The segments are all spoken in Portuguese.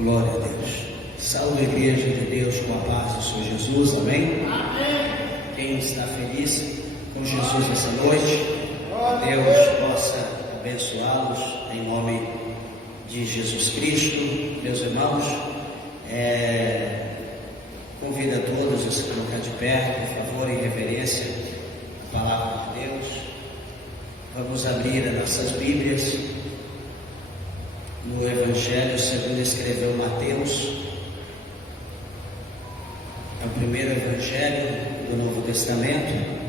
Glória a Deus. Salve a igreja de Deus com a paz do Senhor Jesus, amém? Amém. Quem está feliz com Jesus essa noite, Deus possa abençoá-los em nome de Jesus Cristo. Meus irmãos, convido a todos a se colocar de pé, por favor, em reverência à palavra de Deus. Vamos abrir as nossas Bíblias no Evangelho segundo escreveu Mateus. É o primeiro Evangelho do Novo Testamento,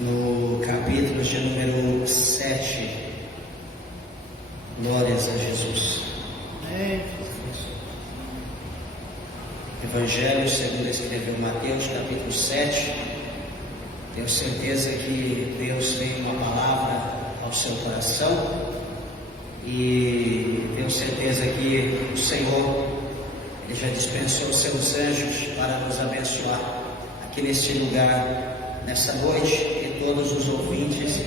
no capítulo de número 7. Glórias a Jesus. Amém. Evangelho segundo escreveu Mateus, capítulo 7. Tenho certeza que Deus tem uma palavra ao seu coração. E tenho certeza que o Senhor, Ele já dispensou os seus anjos para nos abençoar aqui neste lugar, nessa noite, e todos os ouvintes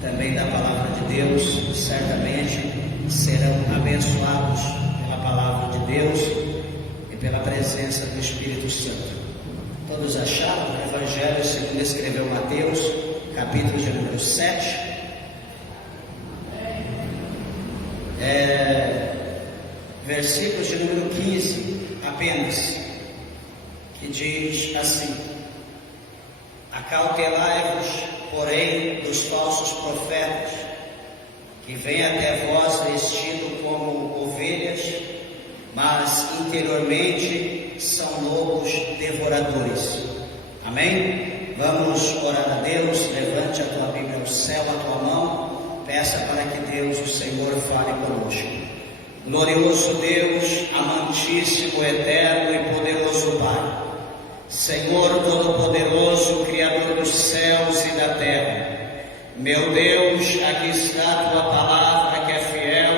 também da palavra de Deus, certamente serão abençoados pela palavra de Deus e pela presença do Espírito Santo. Todos acharam o Evangelho segundo escreveu Mateus, capítulo de número 7. Versículos de número 15 apenas, que diz assim: acautelai-vos, porém, dos falsos profetas, que vêm até vós vestidos como ovelhas, mas interiormente são lobos devoradores. Amém? Vamos orar a Deus. Levante a tua Bíblia ao céu, a tua mão. Peça para que Deus, o Senhor, fale conosco. Glorioso Deus, amantíssimo, eterno e poderoso Pai, Senhor Todo-Poderoso, Criador dos céus e da terra, meu Deus, aqui está a Tua palavra que é fiel,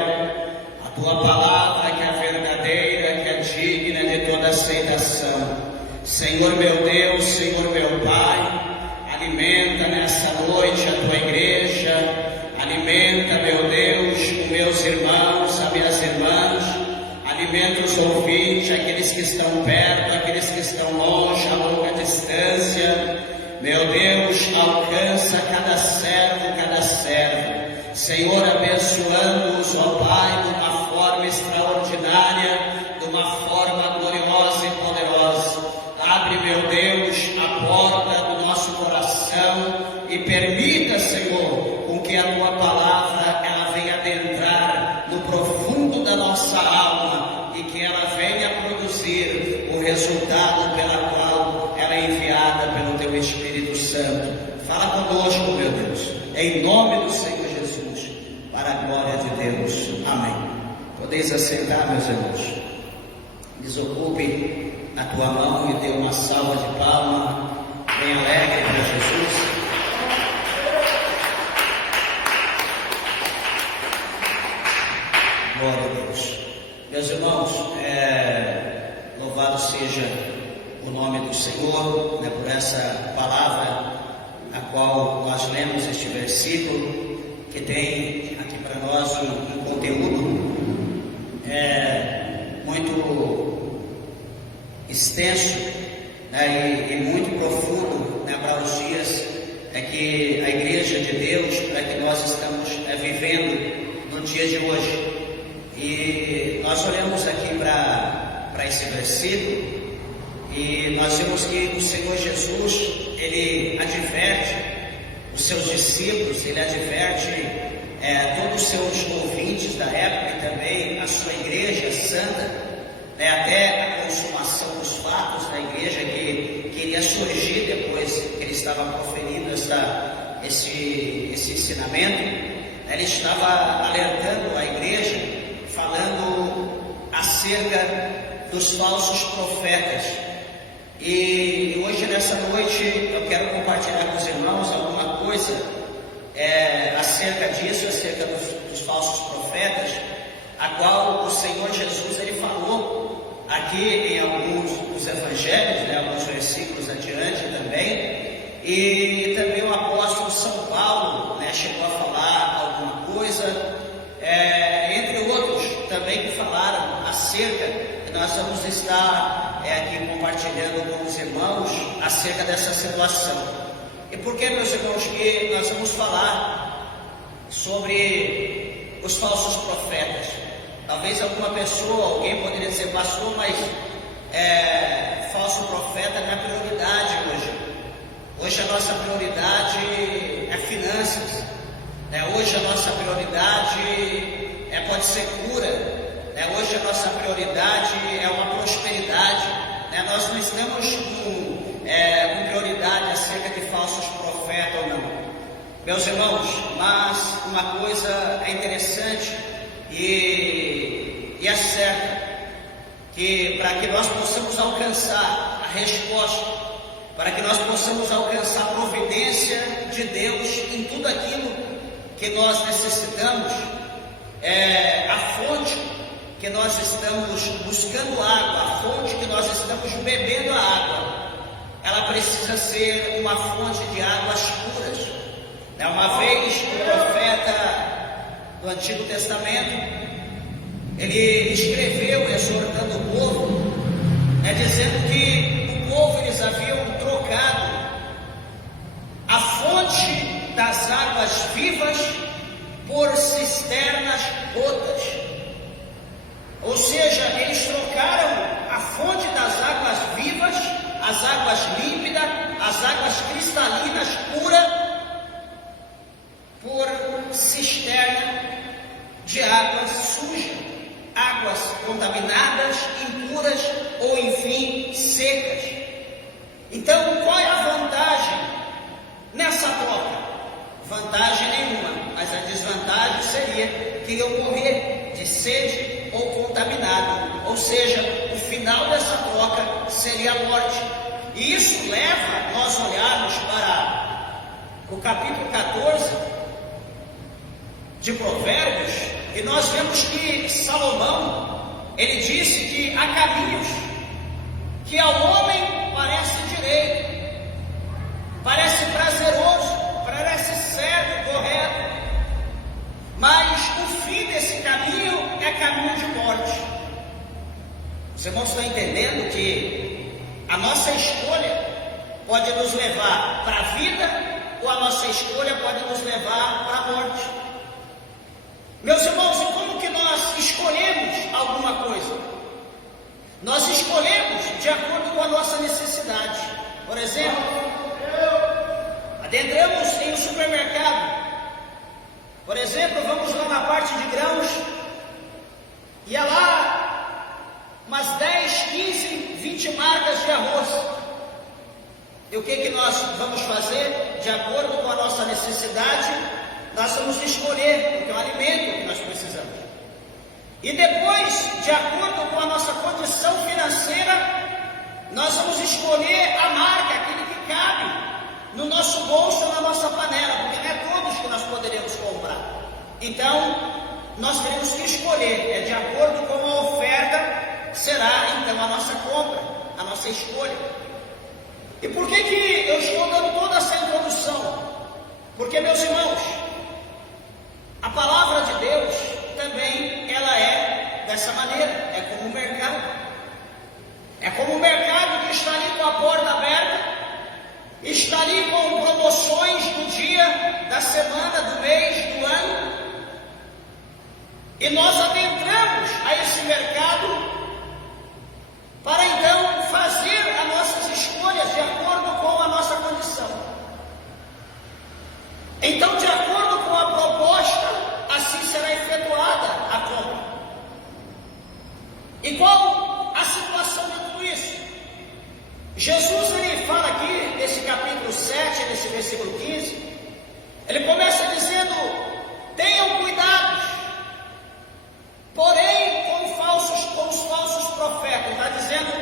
a Tua palavra que é verdadeira, que é digna de toda aceitação. Senhor meu Deus, Senhor meu Pai, alimenta nessa noite a Tua igreja. Alimenta, meu Deus, os meus irmãos, as minhas irmãs. Alimenta os ouvintes, aqueles que estão perto, aqueles que estão longe, a longa distância. Meu Deus, alcança cada servo, cada serva. Senhor, abençoando-os, ó Pai, de uma forma extraordinária, de uma forma gloriosa e poderosa. Abre, meu Deus, a porta do nosso coração e permita, Senhor, que a Tua palavra ela venha adentrar no profundo da nossa alma e que ela venha produzir o resultado pela qual ela é enviada pelo Teu Espírito Santo. Fala conosco, meu Deus, em nome do Senhor Jesus, para a glória de Deus. Amém. Podeis assentar, meus irmãos. Desocupe a tua mão e dê uma salva de palmas bem alegre para Jesus. Glória a Deus. Meus irmãos, louvado seja o nome do Senhor, por essa palavra a qual nós lemos este versículo, que tem aqui para nós um conteúdo muito extenso, e muito profundo, para os dias que a igreja de Deus, para que nós estamos vivendo no dia de hoje. E nós olhamos aqui para esse versículo e nós vemos que o Senhor Jesus, Ele adverte os seus discípulos, Ele adverte todos os seus ouvintes da época e também a sua igreja santa, até a consumação dos fatos da igreja que iria surgir depois que Ele estava proferindo esse ensinamento. Ele estava alertando a igreja, falando acerca dos falsos profetas. E hoje, nessa noite, eu quero compartilhar com os irmãos alguma coisa acerca disso, acerca dos falsos profetas, a qual o Senhor Jesus ele falou aqui em alguns dos evangelhos, alguns versículos adiante também. E também o apóstolo São Paulo chegou a falar alguma coisa, entre outros também que acerca, e nós vamos estar aqui compartilhando com os irmãos acerca dessa situação. E por que, meus irmãos, que nós vamos falar sobre os falsos profetas? Talvez alguma pessoa, alguém poderia dizer, pastor, mas falso profeta não é prioridade hoje. Hoje a nossa prioridade é finanças. Hoje a nossa prioridade pode ser cura. Hoje a nossa prioridade é uma prosperidade. Nós não estamos com prioridade acerca de falsos profetas ou não. Meus irmãos, mas uma coisa é interessante e é certa, que para que nós possamos alcançar a resposta, para que nós possamos alcançar a providência de Deus em tudo aquilo que nós necessitamos, a fonte que nós estamos buscando água, a fonte que nós estamos bebendo a água, ela precisa ser uma fonte de águas puras. Uma vez o profeta do Antigo Testamento, ele escreveu exortando o povo, dizendo que o povo, eles haviam trocado a fonte das águas vivas por cisternas rotas. Ou seja, eles trocaram a fonte das águas vivas, as águas límpidas, as águas cristalinas puras, por cisterna de águas sujas, águas contaminadas, impuras ou enfim secas. Então, qual é a vantagem nessa troca? Vantagem nenhuma, mas a desvantagem seria que iam morrer de sede ou contaminado, ou seja, o final dessa troca seria a morte. E isso leva nós olharmos para o capítulo 14 de Provérbios, e nós vemos que Salomão, ele disse que há caminhos que ao homem parece direito, parece prazeroso, parece certo, correto, mas o fim desse caminho é caminho de morte. Os irmãos estão entendendo que a nossa escolha pode nos levar para a vida, ou a nossa escolha pode nos levar para a morte. Meus irmãos, e como que nós escolhemos alguma coisa? Nós escolhemos de acordo com a nossa necessidade. Por exemplo, adentramos em um supermercado. Por exemplo, vamos lá na parte de grãos, e há lá umas 10, 15, 20 marcas de arroz. E o que nós vamos fazer? De acordo com a nossa necessidade, nós vamos escolher, porque é um alimento que nós precisamos. E depois, de acordo com a nossa condição financeira, nós vamos escolher a marca, aquele que cabe no nosso bolso, na nossa panela, porque não é todos que nós poderemos comprar. Então, nós teremos que escolher, de acordo com a oferta, será então a nossa compra, a nossa escolha. E por que eu estou dando toda essa introdução? Porque, meus irmãos, a palavra de Deus também, ela é dessa maneira, é como um mercado. É como um mercado que está ali com a porta aberta, está ali com promoções do dia, da semana, do mês, do ano. E nós adentramos a esse mercado para então fazer as nossas escolhas de acordo com a nossa condição. Então, de acordo com a proposta, assim será efetuada a compra. E qual a situação de tudo isso? Jesus, ele fala aqui, nesse capítulo 7, nesse versículo 15, ele começa dizendo: tenham cuidado, porém com os falsos profetas. Está dizendo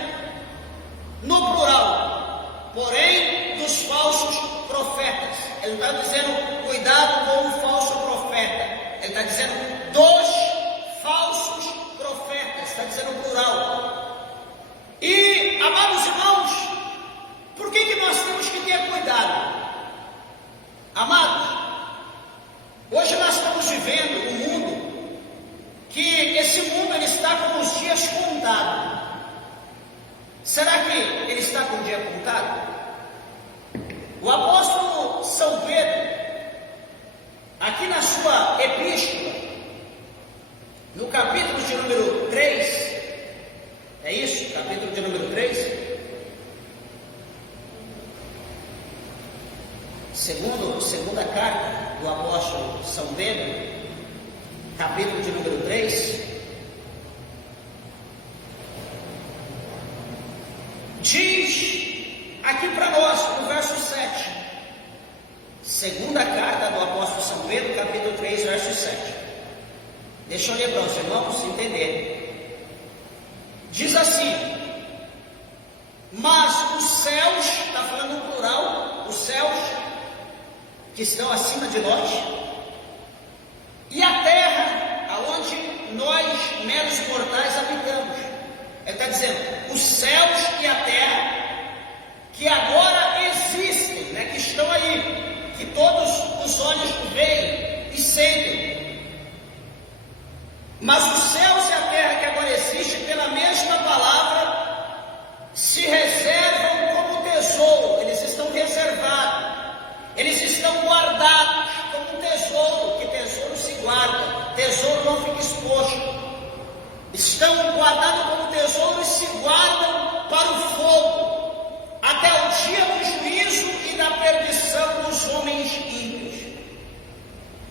no plural, porém dos falsos profetas. Ele está dizendo cuidado com o falso profeta. Ele está dizendo dos falsos profetas. Está dizendo no plural. E, amados irmãos, por que nós temos que ter cuidado? Amados, hoje nós estamos vivendo um mundo que esse mundo ele está como os Será que ele está com o dia contado? O apóstolo São Pedro, aqui na sua epístola, no capítulo de número 3, é isso? Capítulo de número 3, segunda carta do apóstolo São Pedro, capítulo de número 3, diz aqui para nós, no verso 7, segunda carta do apóstolo São Pedro, capítulo 3, verso 7. Deixa eu ler para os irmãos entenderem. Diz assim: mas os céus, está falando no plural, os céus que estão acima de nós, e a terra, aonde nós, meros mortais, habitamos. Ele está dizendo, os céus e a terra, que agora existem, né, que estão aí, que todos os olhos veem e sentem. Mas os céus e a terra que agora existem, pela mesma palavra, se reservam como tesouro. Eles estão reservados, eles estão guardados como tesouro, que tesouro se guarda, tesouro não fica exposto. Estão guardados como tesouro e se guardam para o fogo, até o dia do juízo e da perdição dos homens ímpios.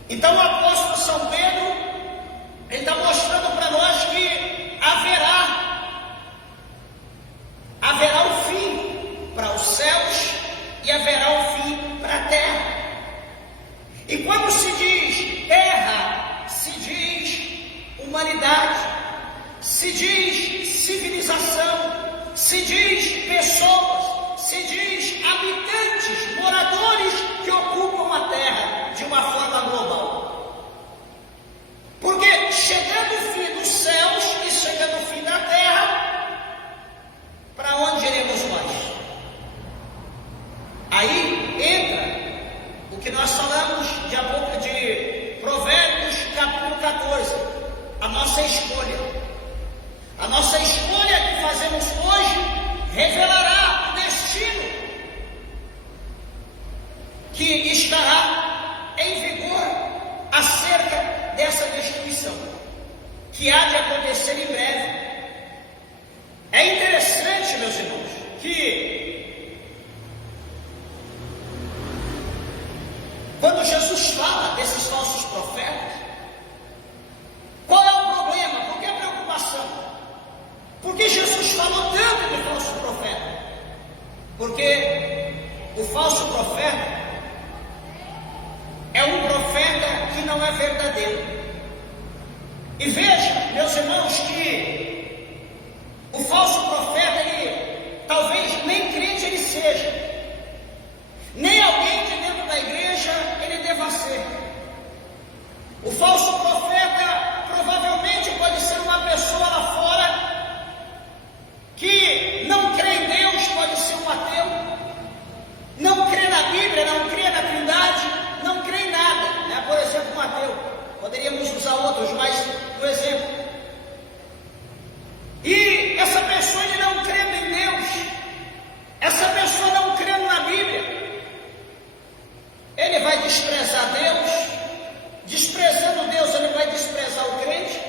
Então o apóstolo São Pedro, ele está mostrando para nós que haverá o fim para os céus e haverá o fim para a terra. E quando se diz terra, se diz humanidade, se diz civilização, se diz pessoas, se diz habitantes, moradores que ocupam a terra de uma forma global. Porque chegando o fim dos céus e chegando o fim da terra, para onde iremos nós? Aí entra o que nós falamos de a pouco de Provérbios capítulo 14, a nossa escolha. A nossa escolha que fazemos hoje revelará o destino que estará em vigor acerca dessa destruição, que há de acontecer em breve. É interessante, meus irmãos, que quando Jesus fala desses falsos profetas, qual é o problema? Por que a preocupação? Por que Jesus falou tanto do falso profeta? Porque o falso profeta é um profeta que não é verdadeiro. E veja, meus irmãos, que o falso profeta, ele talvez nem crente ele seja, nem alguém de dentro da igreja ele deva ser. O falso profeta provavelmente pode ser uma pessoa lá fora que não crê em Deus, pode ser um ateu, não crê na Bíblia, não crê na Trindade, não crê em nada, né? Por exemplo, um ateu, poderíamos usar outros, mas por exemplo, e essa pessoa ele não crê em Deus, essa pessoa não crê na Bíblia, ele vai desprezar Deus, desprezando Deus ele vai desprezar o crente,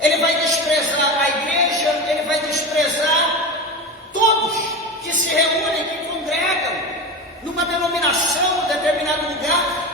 ele vai desprezar a igreja, ele vai desprezar todos que se reúnem, que congregam numa denominação, num determinado lugar.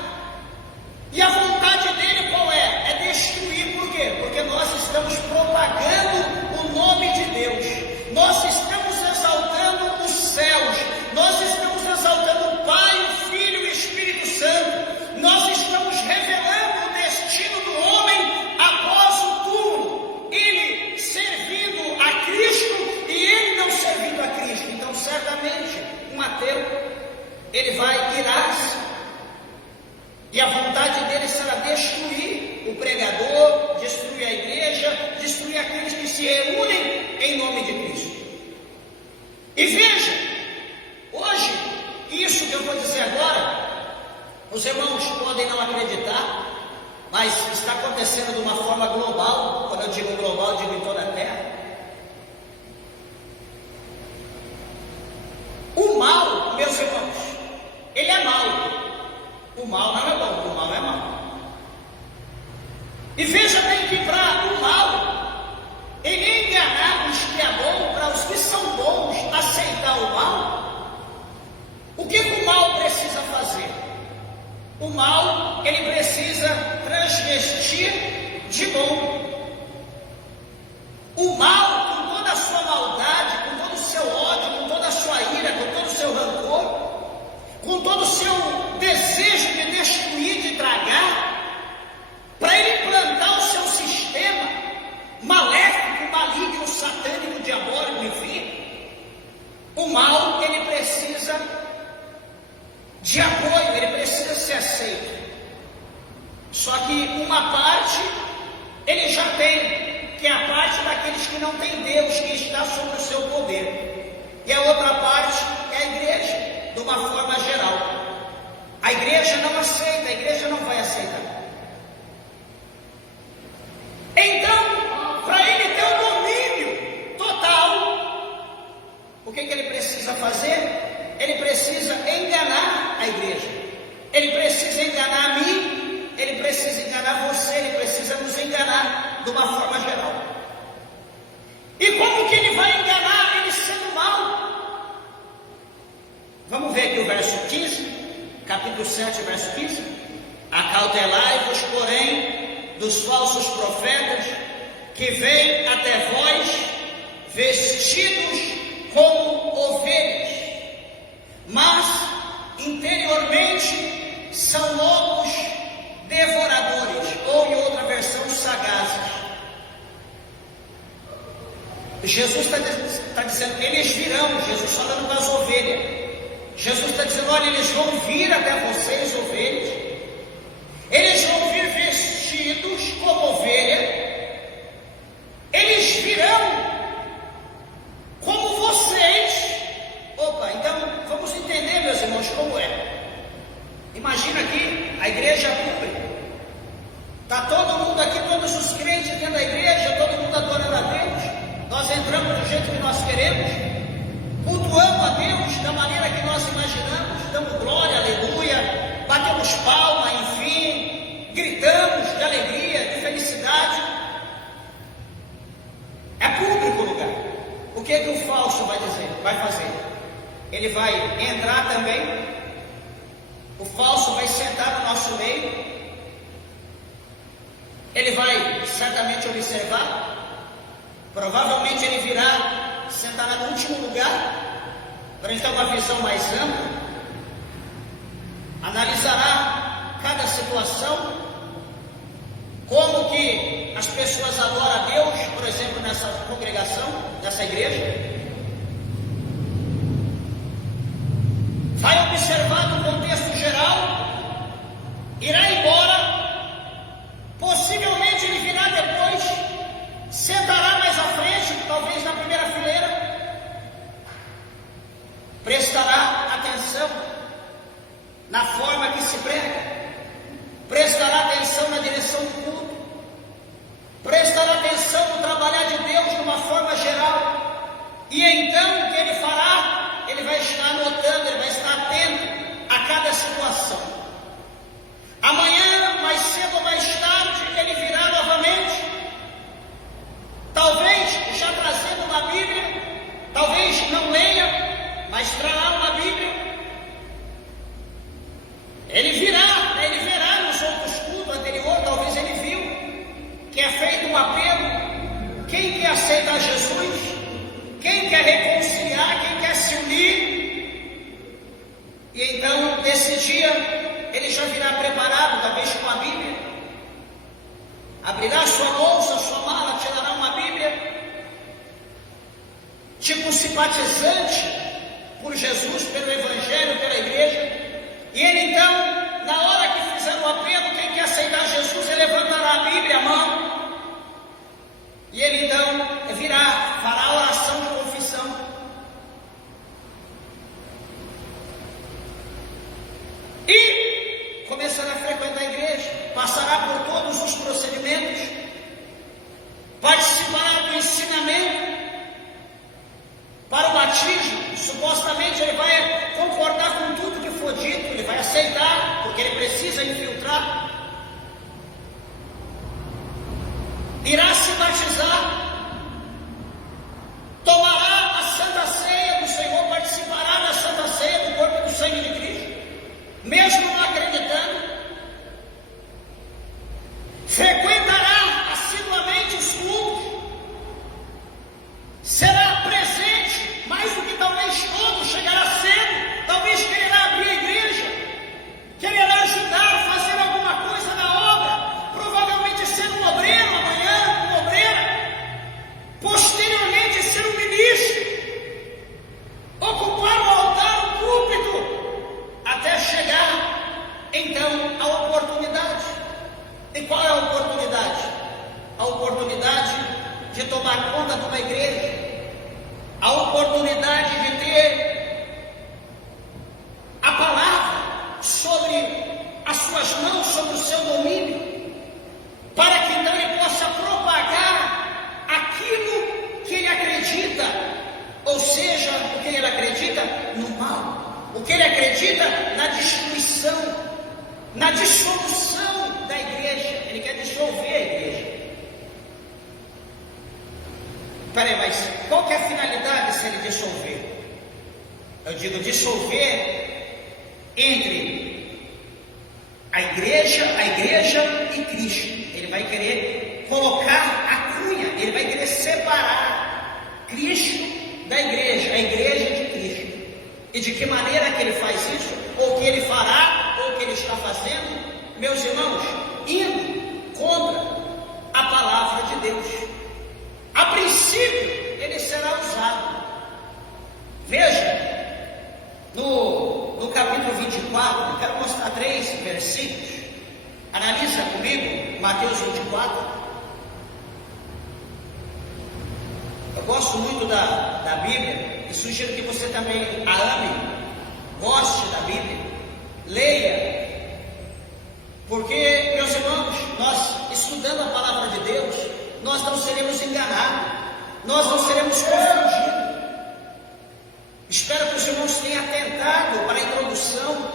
E a vontade dele qual é? É destruir. Por quê? Porque nós estamos propagando o nome de Deus, nós estamos exaltando os céus, nós estamos exaltando o Pai, o Filho e o Espírito Santo, nós estamos revelando o destino do homem após o túmulo, ele servindo a Cristo e ele não servindo a Cristo. Então certamente um ateu ele vai irar-se, e a vontade dele será destruir o pregador, destruir a igreja, destruir aqueles que se reúnem em nome de Cristo. E veja, hoje, isso que eu vou dizer agora, os irmãos podem não acreditar, mas está acontecendo de uma forma global. Quando eu digo global, eu digo em toda a terra. mal não é bom, o mal é mal. E veja bem que para o mal, ele enganar os que é bom, para os que são bons aceitar o mal, o que o mal precisa fazer? O mal, ele precisa transvestir de bom. O mal, com toda a sua maldade, com todo o seu ódio, com toda a sua ira, com todo o seu rancor, com todo o seu desejo de destruir, de tragar, para ele implantar o seu sistema maléfico, maligno, satânico, diabólico, enfim, o mal, ele precisa de apoio, ele precisa ser aceito. Só que uma parte ele já tem, que é a parte daqueles que não têm Deus, que está sob o seu poder. E a outra parte é a igreja, de uma forma geral. A igreja não aceita, a igreja não vai aceitar. Então, para ele ter o domínio total, o que ele precisa fazer? Ele precisa enganar a igreja. Ele precisa enganar a mim, ele precisa enganar você, ele precisa nos enganar de uma forma geral. E como que ele vai enganar ele sendo mal? Vamos ver aqui o verso 15, capítulo 7, verso 15. Acautelai-vos, porém, dos falsos profetas, que vêm até vós vestidos como ovelhas, mas interiormente são lobos devoradores, ou em outra versão, sagazes. Jesus está dizendo, eles virão, Jesus falando das ovelhas. Jesus está dizendo, olha, eles vão vir até vocês, ovelhas, eles vão vir vestidos como ovelha, eles virão como vocês. Opa, então vamos entender, meus irmãos, como é. Imagina aqui a igreja pública, está todo mundo aqui, todos os crentes dentro da igreja, todo mundo adorando a Deus. Nós entramos do jeito que nós queremos, cultuamos a Deus da maneira que nós imaginamos, damos glória, aleluia, batemos palma, enfim, gritamos de alegria, de felicidade. É público o lugar. O que o falso vai dizer? Vai fazer? Ele vai entrar também, o falso vai sentar no nosso meio, ele vai certamente observar, provavelmente ele virá sentar no último lugar, para ele ter uma visão mais ampla, analisará cada situação, como que as pessoas adoram a Deus, por exemplo, nessa congregação, nessa igreja. Vai observar no contexto geral, irá embora, possivelmente ele virá depois, sentará mais à frente, talvez na primeira fileira, prestará atenção na forma que se prega, prestará atenção na direção do culto, prestará atenção no trabalhar de Deus de uma forma geral, e então o que ele fará? Ele vai estar anotando, ele vai estar atento a cada situação. Amanhã, mais cedo ou mais tarde, ele virá novamente, talvez já trazendo uma Bíblia, talvez não leia, mas trará uma Bíblia. Ele verá nos outros cultos anteriores, talvez ele viu que é feito um apelo. Quem quer aceitar Jesus, quem quer reconciliar, quem quer se unir, e então nesse dia ele já virá preparado, talvez com a Bíblia, abrirá sua bolsa, sua mala, tirará uma Bíblia, tipo simpatizante por Jesus, pelo Evangelho, pela igreja. E ele então, na hora que fizer o apelo, quem quer aceitar Jesus, ele levantará a Bíblia, a mão, e ele então virá, fará a oração de confissão. E começará a frequentar a igreja, passará por todos os procedimentos, participará do ensinamento para o batismo. Supostamente ele vai concordar com tudo que for dito, ele vai aceitar, porque ele precisa infiltrar. Irá se batizar, tomará a Santa Ceia do Senhor, participará da Santa Ceia do corpo e do sangue de Cristo, mesmo não acreditando, frequentará assiduamente os cultos, será presente, mais do que talvez todos, chegará cedo, talvez quererá abrir a igreja, quererá ajudar, fazer alguma coisa na obra, provavelmente ser um obreiro amanhã, uma obreira, posteriormente ser um ministro, ocupar o altar, o púlpito, até chegar então a oportunidade. E qual é a oportunidade? A oportunidade de tomar conta de uma igreja, a oportunidade de ter a palavra sobre as suas mãos, sobre o seu domínio, para que então ele possa propagar aquilo que ele acredita, ou seja, o que ele acredita no mal, o que ele acredita na destruição, na dissolução da igreja. Ele quer dissolver a igreja. Peraí, mas qual que é a finalidade se ele dissolver? Eu digo dissolver entre a igreja e Cristo. Ele vai querer colocar a cunha, ele vai querer separar Cristo da igreja, a igreja de Cristo. E de que maneira que ele faz isso? Ou que ele fará, ou que ele está fazendo? Meus irmãos, indo contra a palavra de Deus. A princípio, ele será usado. Veja, no capítulo 24, eu quero mostrar 3 versículos. Analisa comigo, Mateus 24. Eu gosto muito da Bíblia e sugiro que você também a ame, goste da Bíblia, leia. Porque, meus irmãos, nós estudando a palavra de Deus, nós não seremos enganados, nós não seremos confundidos. Espero que os irmãos tenham atentado para a introdução,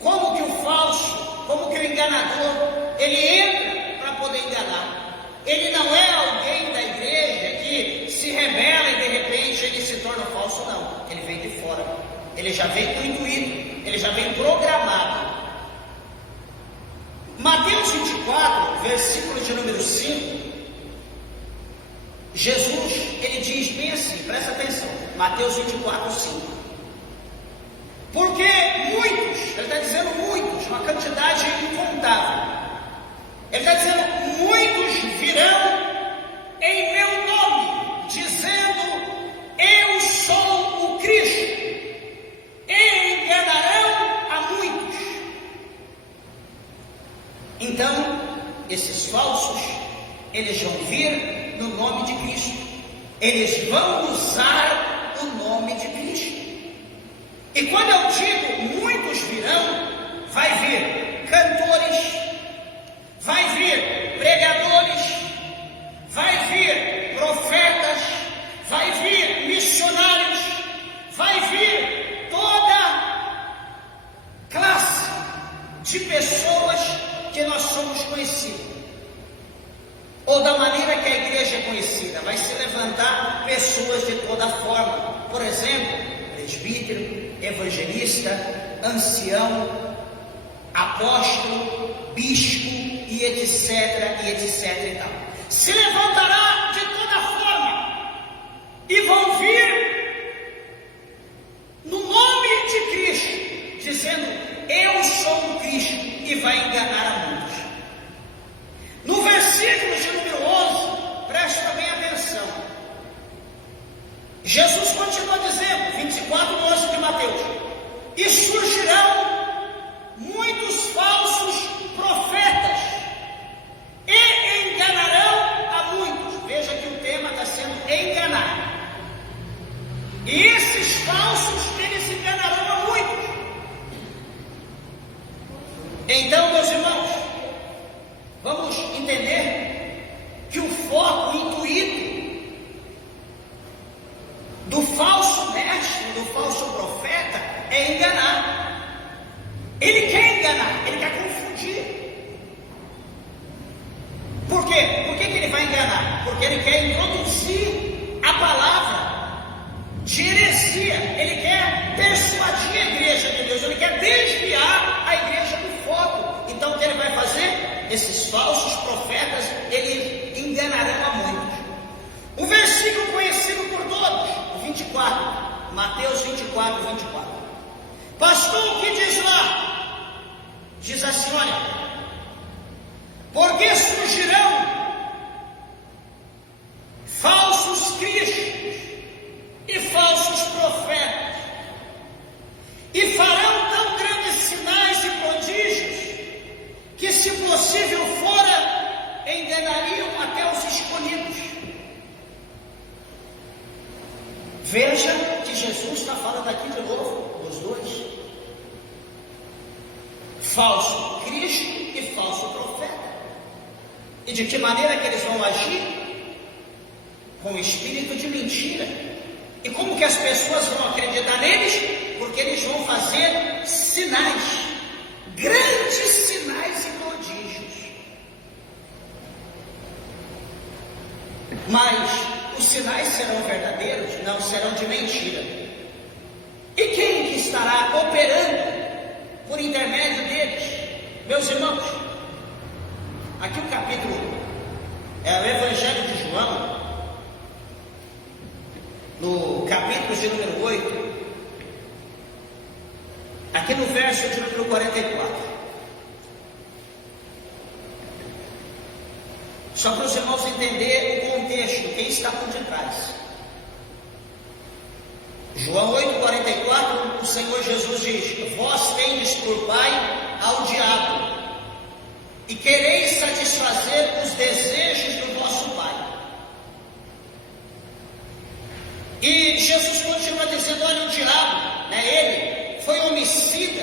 como que o falso, como que o enganador, ele entra para poder enganar. Ele não é alguém da igreja que se rebela e de repente ele se torna falso, não. Ele vem de fora, ele já vem com intuito, ele já vem programado. Mateus 24, versículo de número 5, Jesus, ele diz bem assim, presta atenção, Mateus 24, 5. Porque muitos, ele está dizendo muitos, uma quantidade incontável. Ele está dizendo, muitos virão em meu nome, dizendo, eu sou o Cristo, e enganarão a muitos. Então, esses falsos, eles vão vir no nome de Cristo, eles vão usar o nome de Cristo. E quando eu digo muitos virão, vai vir cantores, vai vir pregadores, vai vir profetas, vai vir missionários, vai vir toda classe de pessoas que nós somos conhecidos. Ou da maneira que a igreja é conhecida, vai se levantar pessoas de toda forma. Por exemplo, presbítero, evangelista, ancião, apóstolo, bispo e etc, e etc e tal. Se levantará de toda forma e vão vir no nome de Cristo, dizendo, eu sou o Cristo, e vai enganar a muitos. No versículo de número 11, preste bem atenção. Jesus continua dizendo, 24, 11 de Mateus, e surgirão muitos falsos profetas, e enganarão a muitos. Veja que o tema está sendo enganar. E esses falsos, eles enganarão a muitos. Então, meus irmãos, vamos entender que o foco, o intuito do falso mestre, do falso profeta, é enganar. Ele quer enganar, ele quer confundir. Por quê? Por que ele vai enganar? Porque ele quer introduzir a palavra de heresia. Ele quer persuadir a igreja de Deus, ele quer desviar a igreja do foco. Então o que ele vai fazer? Esses falsos profetas, eles enganarão a muitos. O versículo conhecido por todos, o 24, Mateus 24, 24. Pastor, o que diz lá? Diz assim, olha: porque surgirão falsos cristos e falsos profetas, e farão tão grandes sinais e prodígios, que, se possível fora, enganariam até os escolhidos. Veja que Jesus está falando aqui de novo dos dois: falso Cristo e falso profeta. E de que maneira que eles vão agir? Com o espírito de mentira. E como que as pessoas vão acreditar neles? Porque eles vão fazer sinais, grandes sinais e prodígios. Mas os sinais serão verdadeiros? Não, serão de mentira. E quem que estará operando por intermédio deles? Meus irmãos, aqui o capítulo é o Evangelho de João, no capítulo de número 8, aqui no verso de número 44. Só para os irmãos entenderem o contexto, quem está por detrás. João 8,44, o Senhor Jesus diz: vós tendes por pai ao diabo, e quereis satisfazer os desejos do vosso pai. E Jesus continua dizendo: olha, o diabo, ele foi homicida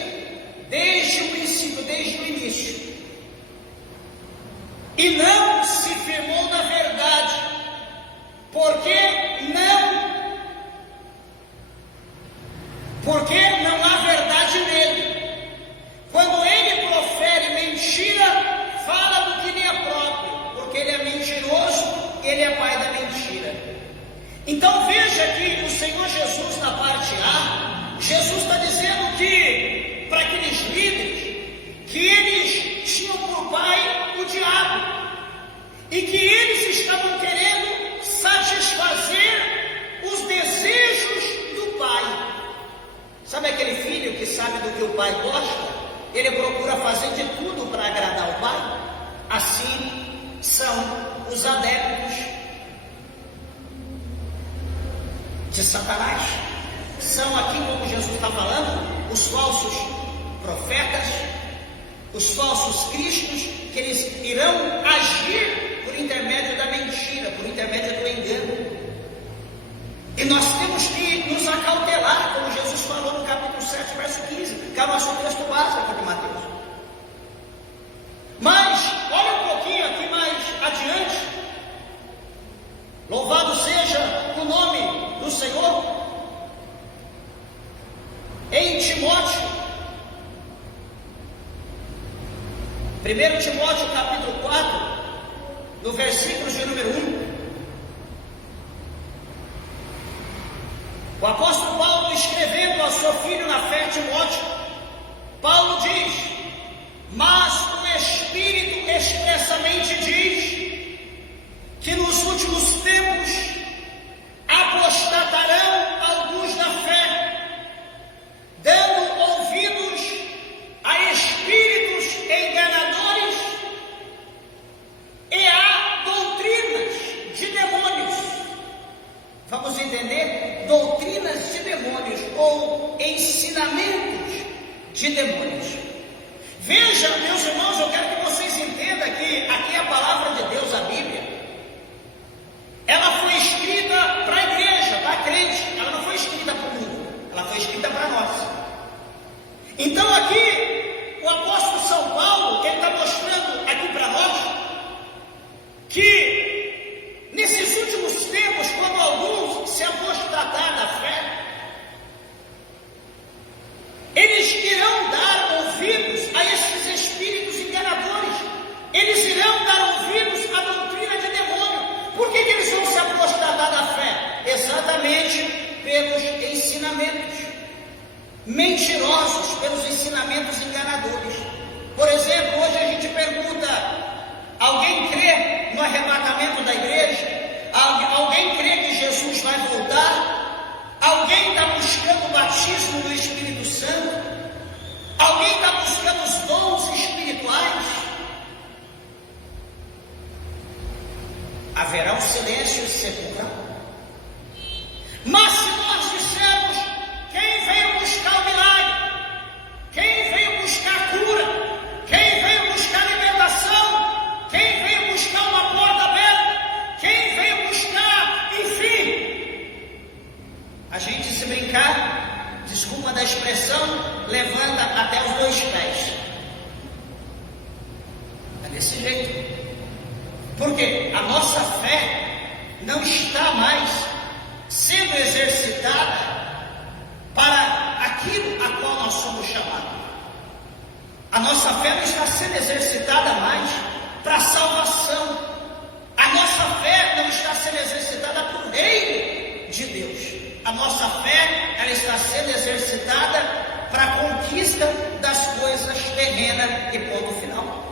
desde o princípio, desde o início, e não se firmou na verdade, porque não há verdade nele. Quando ele profere mentira, fala do que lhe é próprio, porque ele é mentiroso, ele é pai da mentira. Então veja que o Senhor Jesus, na parte A, Jesus está dizendo que, para aqueles líderes, que eles tinham por pai o diabo, e que eles estavam querendo satisfazer os desejos do pai. Sabe aquele filho que sabe do que o pai gosta? Ele procura fazer de tudo para agradar o pai. Assim são os adeptos de Satanás. São aqui, como Jesus está falando, os falsos profetas, os falsos cristos, que eles irão agir por intermédio da mentira, por intermédio do engano. E nós temos que nos acautelar, como Jesus falou no capítulo 7, verso 15, que é o nosso texto básico aqui de Mateus. Mas, olha um pouquinho aqui mais adiante. Louvado seja o nome do Senhor. Em Timóteo, 1 Timóteo capítulo 4, no versículo de número 1, o apóstolo Paulo, escrevendo ao seu filho na fé, Timóteo, Paulo diz: mas o Espírito expressamente diz que nos últimos tempos apostatarão alguns da fé, dando ouvidos a espíritos enganadores e a doutrinas de demônios. Vamos entender? Doutrinas de demônios ou ensinamentos de demônios. Veja, meus irmãos, eu quero que vocês entendam que aqui a palavra de Deus, a Bíblia, ela foi escrita para a igreja, para a crente. Ela não foi escrita para o mundo, ela foi escrita para nós. Então aqui o apóstolo São Paulo, ele está mostrando aqui para nós que nesses últimos tempos, quando alguns se apostatar da fé, eles irão dar ouvidos exatamente pelos ensinamentos mentirosos, pelos ensinamentos enganadores. Por exemplo, hoje a gente pergunta: alguém crê no arrebatamento da igreja? Alguém crê que Jesus vai voltar? Alguém está buscando o batismo do Espírito Santo? Alguém está buscando os dons espirituais? Haverá um silêncio sepulcral. Mas se nós dissermos: quem veio buscar o milagre? Quem veio buscar a cura? Quem veio buscar a libertação? Quem veio buscar uma porta aberta? Quem veio buscar, enfim, a gente, se brincar, desculpa da expressão, levanta até os 2 pés. É desse jeito. Porque a nossa fé não está mais sendo exercitada para aquilo a qual nós somos chamados. A nossa fé não está sendo exercitada mais para a salvação. A nossa fé não está sendo exercitada para o reino de Deus. A nossa fé, ela está sendo exercitada para a conquista das coisas terrenas e ponto final.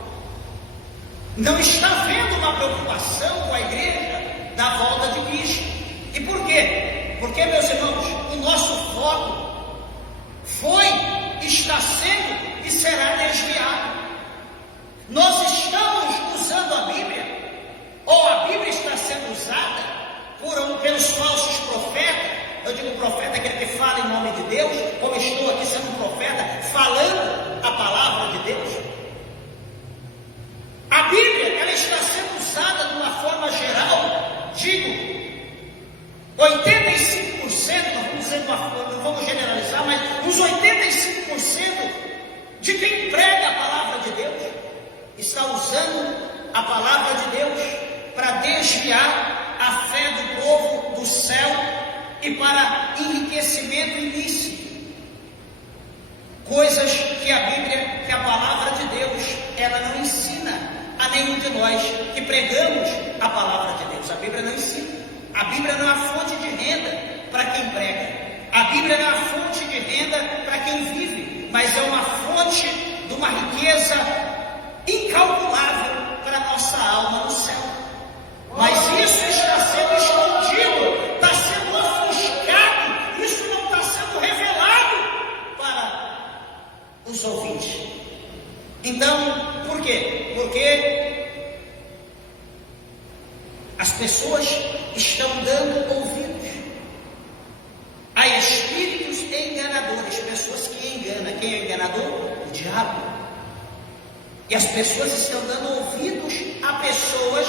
Não está havendo uma preocupação com a igreja da volta de Cristo. E por quê? Porque, meus irmãos, o nosso foco foi, está sendo e será desviado. Nós estamos usando a Bíblia, ou a Bíblia está sendo usada pelos falsos profetas. Eu digo profeta, aquele que fala em nome de Deus, como estou aqui sendo um profeta, falando a palavra de Deus. A Bíblia, ela está sendo usada de uma forma geral, digo, 85%, não vamos generalizar, mas uns 85% de quem prega a palavra de Deus está usando a palavra de Deus para desviar a fé do povo do céu e para enriquecimento ilícito. Coisas que a Bíblia, que a palavra de Deus, ela não ensina a nenhum de nós que pregamos a palavra de Deus. A Bíblia não ensina. A Bíblia não é a fonte de renda para quem prega. A Bíblia não é a fonte de renda para quem vive, mas é uma fonte de uma riqueza incalculável para a nossa alma no céu. Mas isso está sendo escondido, está sendo ofuscado, isso não está sendo revelado para os ouvintes. Então, por quê? Porque as pessoas estão dando ouvidos a espíritos enganadores, pessoas que enganam. Quem é enganador? O diabo. E as pessoas estão dando ouvidos a pessoas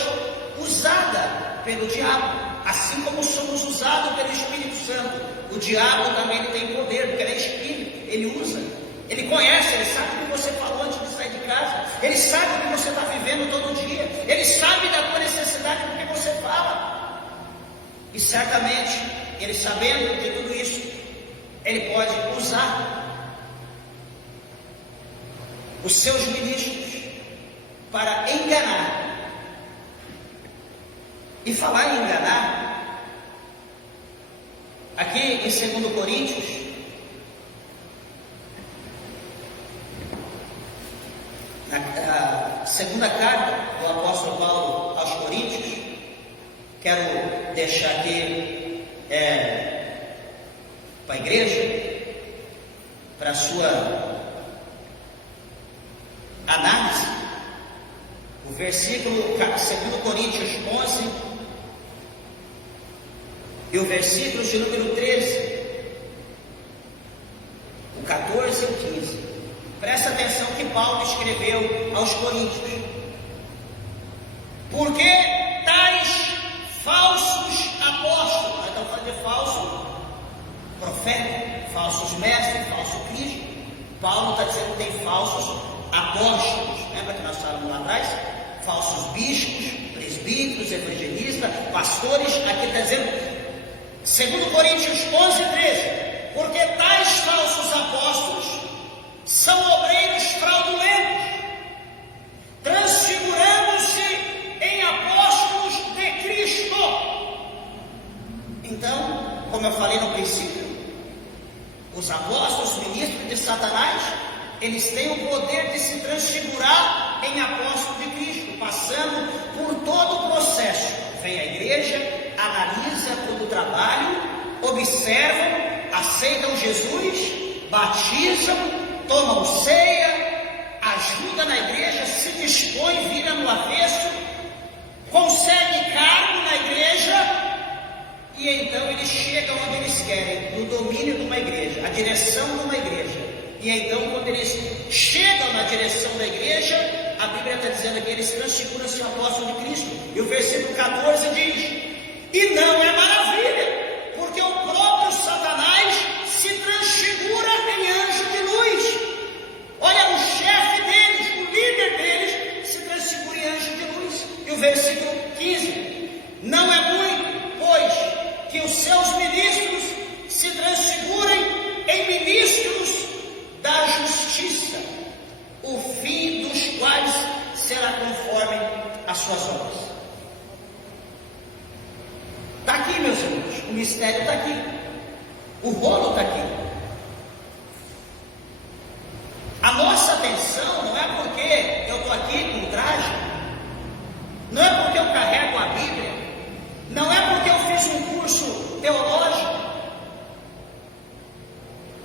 usadas pelo diabo, assim como somos usados pelo Espírito Santo. O diabo também tem poder, porque ele é espírito, ele usa, ele conhece, ele sabe o que você falou antes de sair de casa, ele sabe o que você está vivendo todo dia, ele sabe da tua necessidade do que você fala. E certamente, ele sabendo de tudo isso, ele pode usar os seus ministros para enganar. E falar em enganar, aqui em 2 Coríntios, na segunda carta do apóstolo Paulo aos Coríntios, quero deixar aqui para a igreja, para a sua análise, o versículo 2 Coríntios 11 e o versículo de número 13, o 14 e o 15. Presta atenção que Paulo escreveu aos Coríntios. Porque tais falsos apóstolos, nós estamos falando de falso profeta, falsos mestres, falso Cristo. Paulo está dizendo que tem falsos apóstolos. Lembra que nós falamos lá atrás? Falsos bispos, presbíteros, evangelistas, pastores. Aqui está dizendo 2 Coríntios 11, 13, porque tais falsos apóstolos são obreiros fraudulentos, transfigurando-se em apóstolos de Cristo. Então, como eu falei no princípio, os apóstolos, ministros de Satanás, eles têm o poder de se transfigurar em apóstolo de Cristo, passando por todo o processo. Vem à igreja, analisa todo o trabalho, observam, aceitam Jesus, batizam, tomam ceia, ajudam na igreja, se dispõem, viram no avesso, conseguem cargo na igreja, e então eles chegam onde eles querem, no domínio de uma igreja, a direção de uma igreja. E então, quando eles chegam na direção da igreja, a Bíblia está dizendo que eles transfiguram-se o apóstolo de Cristo. E o versículo 14 diz: e não é maravilha, porque o próprio Satanás se transfigura em anjo de luz. Olha, o chefe deles, o líder deles, se transfigura em anjo de luz. E o versículo 15: não é muito, pois, que os seus ministros se transfigurem em ministros da justiça, o fim dos quais será conforme as suas obras. Está aqui, meus irmãos, o mistério está aqui, o rolo está aqui. A nossa atenção não é porque eu estou aqui com traje, não é porque eu carrego a Bíblia, não é porque eu fiz um curso teológico,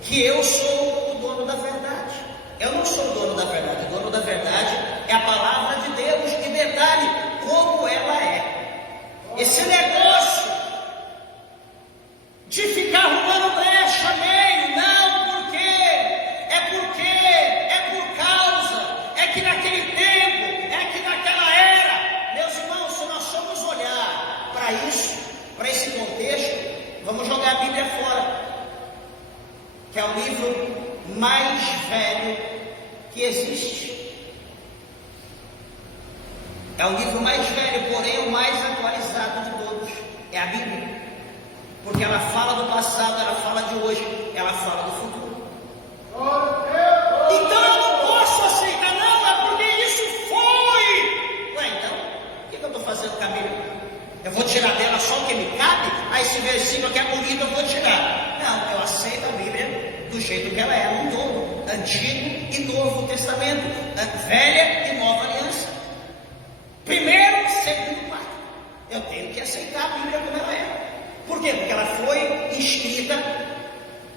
que eu sou o dono da verdade. Eu não sou o dono da verdade. O dono da verdade é a palavra de Deus. E detalhe, como ela é. Esse negócio de ficar arrumando brecha, meio, não, porque é por causa, é que naquele tempo, é que naquela era. Meus irmãos, se nós formos olhar para isso, para esse contexto, vamos jogar a Bíblia fora, que é o livro mais velho que existe. É o livro mais velho, porém o mais atualizado de todos. É a Bíblia. Porque ela fala do passado, ela fala de hoje, ela fala do futuro. Então eu não posso aceitar, não, é porque isso foi. Ué, então, o que eu estou fazendo com a Bíblia? Eu vou tirar dela só o que me cabe? Aí esse versículo que é bonito eu vou tirar. Não, eu aceito a Bíblia do jeito que ela é, no todo, Antigo e Novo Testamento, Velha e Nova Aliança, primeiro, segundo, quarto. Eu tenho que aceitar a Bíblia como ela é. Por quê? Porque ela foi escrita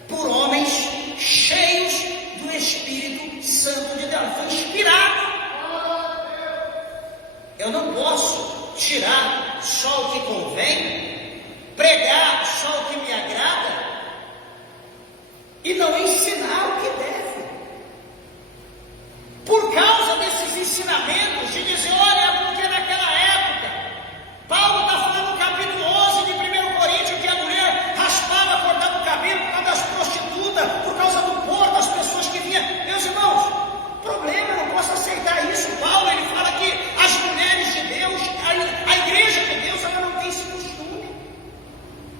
por homens cheios do Espírito Santo de Deus. Ela foi inspirada. Eu não posso tirar só o que convém, pregar só o que me agrada e não ensinar o que deve. Por causa desses ensinamentos de dizer, olha, porque naquela época, Paulo está falando no capítulo 11 de 1 Coríntios, que a mulher raspava, cortava o cabelo por causa das prostitutas, por causa do porco, das pessoas que vinham. Meus irmãos, problema, eu não posso aceitar isso. Paulo, ele fala que as mulheres de Deus, a igreja de Deus, ela não tem esse costume.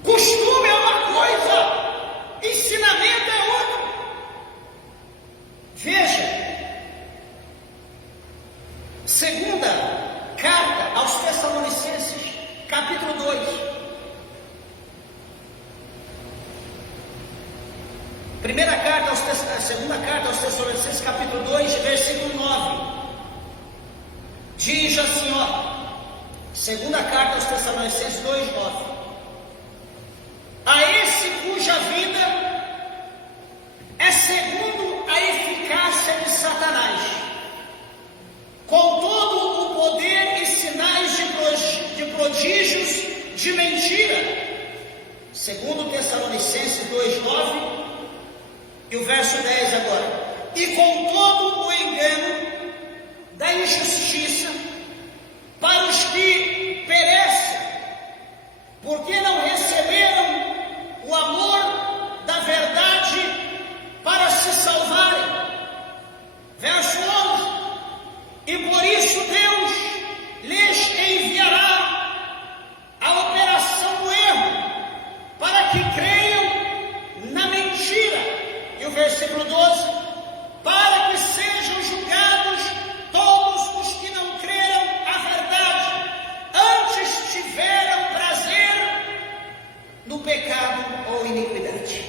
Costume é uma coisa, ensinamento é outra. Veja, segunda carta aos Tessalonicenses, capítulo 2. Primeira carta segunda carta aos Tessalonicenses, capítulo 2, versículo 9. Diz assim, ó, segunda carta aos Tessalonicenses 2, 9. A esse cuja vida é segundo a eficácia de Satanás, com todo o poder e sinais de prodígios de mentira. Segundo Tessalonicenses 2:9 e o verso 10 agora. E com todo o engano da injustiça para os que perecem, porque não receberam o amor da verdade para se salvarem. Verso 11. E por isso Deus lhes enviará a operação do erro, para que creiam na mentira. E o versículo 12, para que sejam julgados todos os que não creram a verdade, antes tiveram prazer no pecado. ou iniquidade.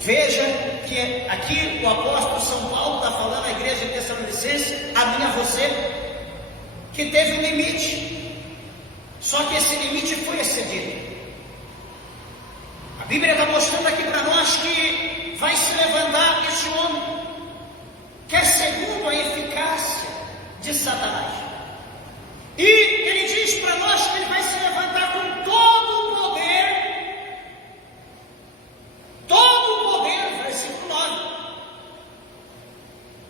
Veja que aqui o apóstolo São Paulo está falando à igreja de Tessalonicenses, a mim, a você, que teve um limite, só que esse limite foi excedido. A Bíblia está mostrando aqui para nós que vai se levantar esse homem, que é segundo a eficácia de Satanás. E ele diz para nós que ele vai se levantar com todo o poder, versículo 9,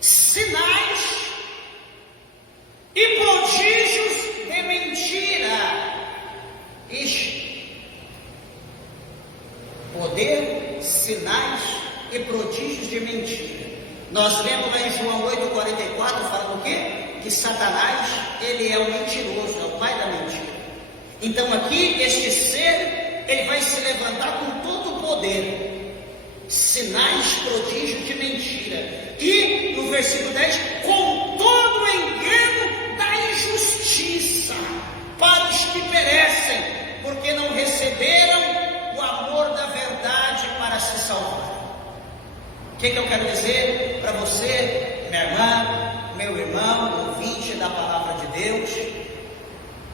sinais e prodígios de mentira. Poder, sinais e prodígios de mentira. Nós lemos lá em João 8,44, falando o quê? Que Satanás, ele é o mentiroso, é o pai da mentira. Então aqui, este ser, ele vai se levantar com todo o poder, sinais, prodígios de mentira. E no versículo 10, com todo o engano da injustiça, para os que perecem, porque não receberam o amor da verdade para se salvar. O que eu quero dizer para você, minha irmã, meu irmão, ouvinte da palavra de Deus,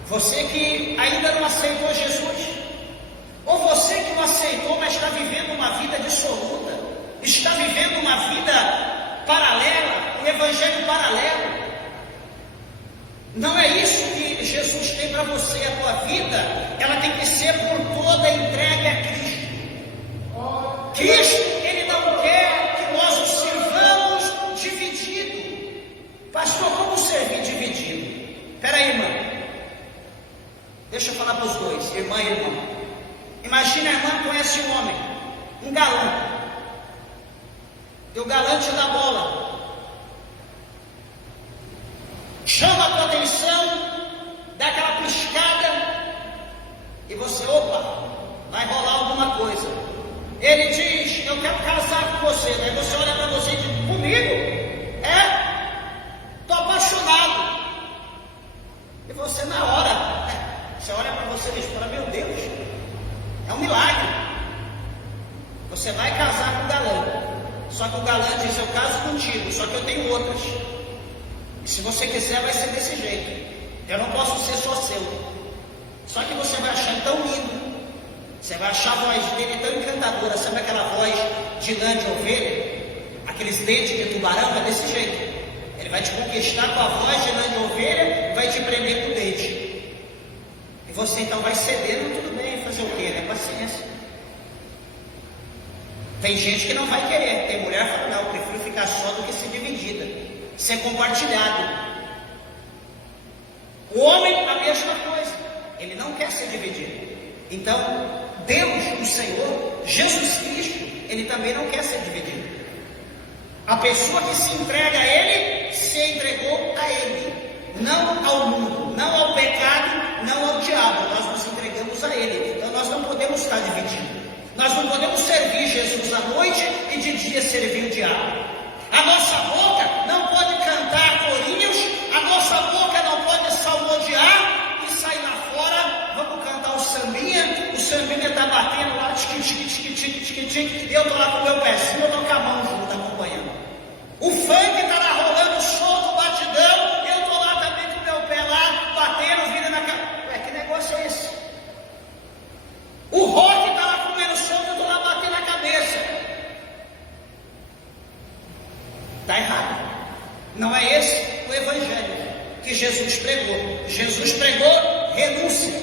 você que ainda não aceitou Jesus, ou você que não aceitou, mas está vivendo uma vida dissoluta, está vivendo uma vida paralela, um evangelho paralelo. Não é isso que Jesus tem para você. A tua vida, ela tem que ser por toda entregue a Cristo. Cristo, ele não quer que nós o sirvamos dividido. Pastor, como servir dividido? Espera aí, irmã. Deixa eu falar para os dois, irmã e irmão. Imagina a irmã conhece um homem, um galã. E o galã te dá bola. Chama a tua atenção, dá aquela piscada, e você, opa, vai rolar alguma coisa. Ele diz, eu quero casar com você. Daí você olha para você e diz, comigo? Estou apaixonado. E você na hora, você olha para você e diz, meu Deus, é um milagre. Você vai casar com o galã. Só que o galã diz, eu caso contigo, só que eu tenho outras. E se você quiser, vai ser desse jeito. Eu não posso ser só seu. Só que você vai achar tão lindo. Você vai achar a voz dele tão encantadora. Sabe aquela voz de lã de ovelha? Aqueles dentes de tubarão, é desse jeito. Ele vai te conquistar com a voz de lã de ovelha e vai te prender com o dente. E você então vai cedendo, tudo bem, fazer o quê? É paciência. Tem gente que não vai querer. Tem mulher que fala, não, eu prefiro ficar só do que ser dividida, ser compartilhado. O homem, a mesma coisa. Ele não quer ser dividido. Então, Deus, o Senhor, Jesus Cristo, ele também não quer ser dividido. A pessoa que se entrega a ele, se entregou a ele, não ao mundo, não ao pecado, não ao diabo. Nós nos entregamos a ele. Então nós não podemos estar divididos. Nós não podemos servir Jesus à noite e de dia servir o diabo. A nossa boca não pode cantar corinhos, a nossa boca não pode salmodiar e sair lá fora, vamos cantar o sambinha está batendo lá, e eu estou lá com o meu pezinho, eu estou com a mão junto acompanhando. O funk está lá rolando solto, batidão, e eu estou lá também com o meu pé lá, batendo, vindo na cara. Ué, que negócio é esse? O rock está lá comendo solto, eu estou lá batendo a cabeça. Está errado. Não é esse o evangelho que Jesus pregou. Jesus pregou renúncia.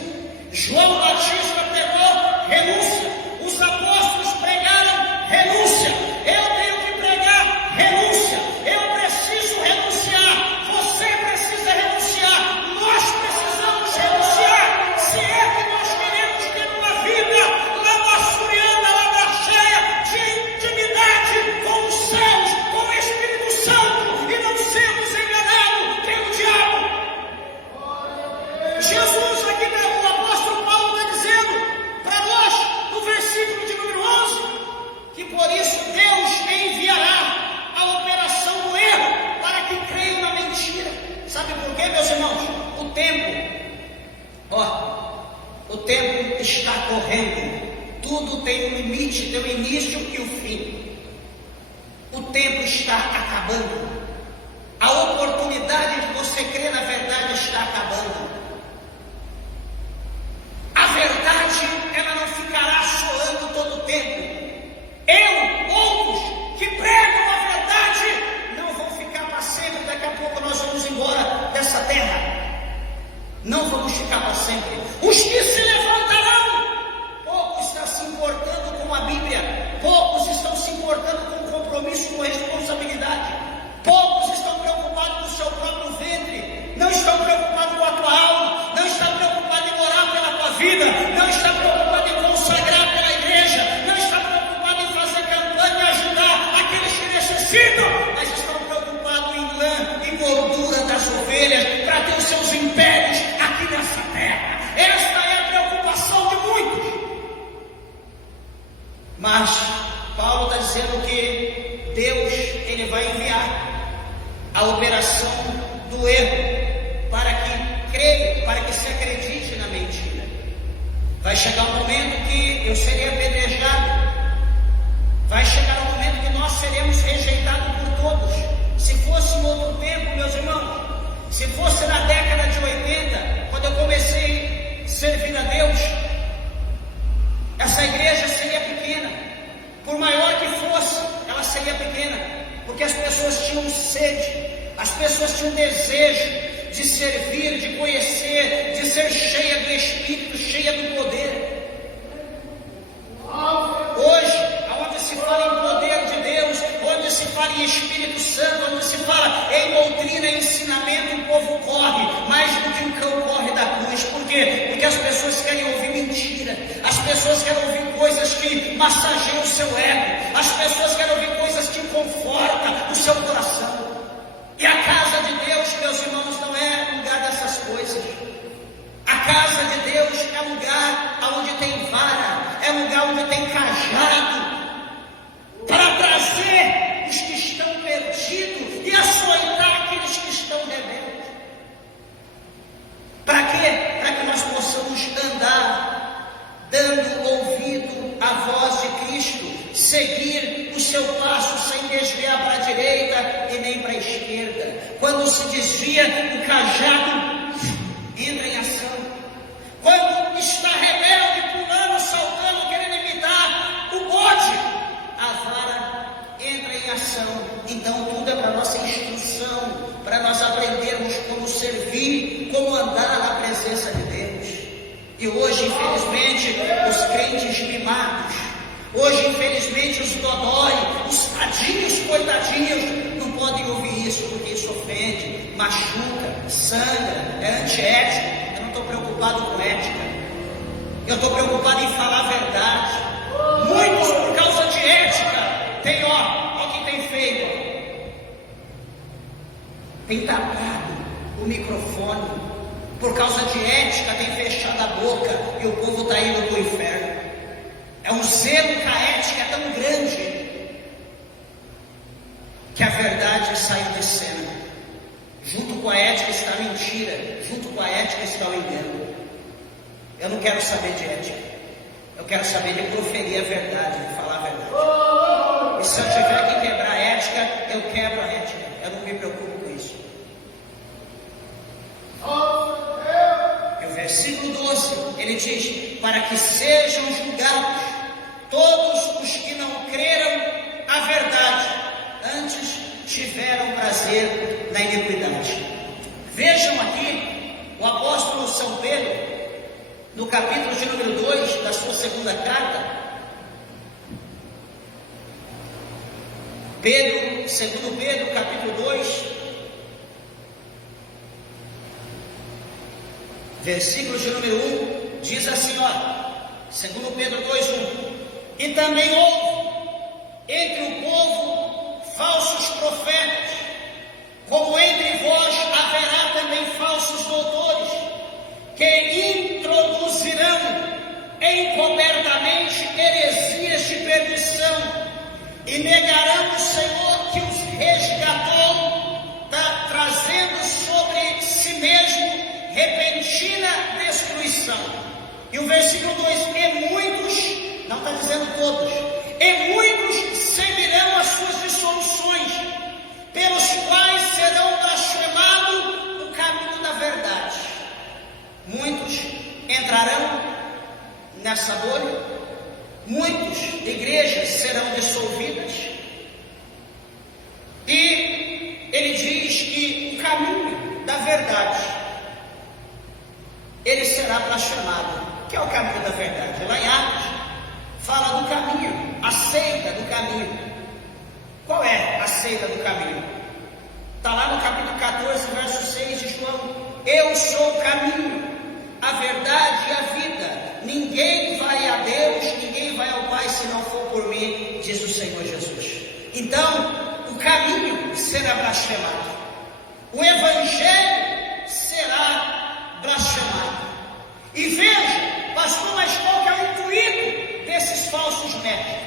João Batista pregou renúncia. Os apóstolos pregaram renúncia. Eu tenho que pregar renúncia. Eu preciso renunciar. Você precisa renunciar. Nós precisamos renunciar. Se é que nós queremos ter uma vida lamaçuriana, cheia de intimidade com os céus, com o Espírito Santo, e não sermos enganados pelo diabo. Jesus aqui o apóstolo Paulo está dizendo para nós, no versículo de número 11, que por isso Deus enviará a operação do erro para que creiam na mentira. Sabe por quê, meus irmãos? O tempo está correndo. tudo tem um limite, tem um início e um fim. O tempo está acabando. A oportunidade de você crer na verdade está acabando. A verdade, ela não ficará soando todo o tempo. Outros que pregam a verdade, não vão ficar para sempre. Daqui a pouco nós vamos embora dessa terra. Não vamos ficar para sempre. Os que se levantarão, poucos estão se importando com a Bíblia, poucos estão se importando com o compromisso, com a responsabilidade, poucos estão preocupados com o seu próprio ventre, não estão preocupados com a tua alma, não estão preocupados em orar pela tua vida, não estão preocupados em consagrar pela igreja, não estão preocupados em fazer campanha e ajudar aqueles que necessitam, mas estão preocupados em lã e gordura das ovelhas para ter os seus impérios aqui nessa terra. Esta é a preocupação de muitos. Mas Paulo está dizendo que Deus, ele vai enviar a operação do erro para que creia, para que se acredite na mentira. Vai chegar um momento que eu serei apedrejado. Vai chegar um momento que nós seremos rejeitados por todos. Se fosse em outro tempo, meus irmãos, se fosse na década de 80, quando eu comecei a servir a Deus, essa igreja seria pequena. Por maior que fosse, ela seria pequena, porque as pessoas tinham sede, as pessoas tinham desejo de servir, de conhecer, de ser cheia do Espírito, cheia do poder. Hoje, onde se fala em poder de Deus, onde se fala em Espírito Santo, onde se fala em doutrina e ensinamento, o povo corre mais do que o cão corre da cruz. Por quê? Porque as pessoas querem ouvir mentira, as pessoas querem ouvir coisas que massageiam o seu ego, as pessoas querem ouvir coisas que confortam o seu coração. E a casa de Deus, meus irmãos, não é lugar dessas coisas. A casa de Deus é lugar onde tem vara, é lugar onde tem cajado, para trazer os que estão perdidos e açoitar aqueles que estão rebeldes. Para quê? Para que nós possamos andar dando ouvido à voz de Cristo, seguir o seu passo sem desviar para a direita e nem para a esquerda. Quando se desvia, o cajado entra em ação. Quando está rebelde, pulando, saltando, querendo imitar o bode, a vara entra em ação. Então tudo é para nossa instrução, para nós aprendermos como servir, como andar na presença de Deus. E hoje, infelizmente, os crentes mimados, hoje, infelizmente, os dodói, os tadinhos, coitadinhos, não podem ouvir isso, porque isso ofende, machuca, sangra, é antiético. Eu não estou preocupado com ética, eu estou preocupado em falar a verdade. Muitos, por causa de ética, tem, ó o que tem feito, tem tapado o microfone, por causa de ética, tem fechado a boca, e o povo está indo para o inferno. É um zelo que a ética é tão grande, que a verdade saiu de cena. Junto com a ética está a mentira, junto com a ética está o engano. Eu não quero saber de ética, eu quero saber de proferir a verdade, de falar a verdade. E se eu tiver que quebrar a ética, eu quebro a ética, eu não me preocupo com isso. E o versículo 12, ele diz: para que sejam julgados todos os que não creram a verdade, antes tiveram prazer na iniquidade. Vejam aqui o apóstolo São Pedro, no capítulo de número 2 da sua segunda carta. Segundo Pedro, capítulo 2, versículo de número 1, diz assim, segundo Pedro 2:1: e também houve entre o povo falsos profetas, como entre vós haverá também falsos doutores, que introduzirão encobertamente heresias de perdição, e negarão o Senhor que os resgatou, trazendo sobre si mesmo repentina destruição. E o versículo 2: e muitos, não está muitas igrejas serão dissolvidas, e ele diz que o caminho da verdade, ele será blasfemado. O que é o caminho da verdade? Lá em Atos, fala do caminho, a seita do caminho. Qual é a seita do caminho? Está lá no capítulo 14, verso 6 de João: eu sou o caminho, a verdade e a vida. Ninguém vai a Deus, ninguém vai ao Pai se não for por mim, diz o Senhor Jesus. Então, o caminho será blasfemado, o Evangelho será blasfemado. E veja, pastor, mas qual que é o intuito desses falsos mestres?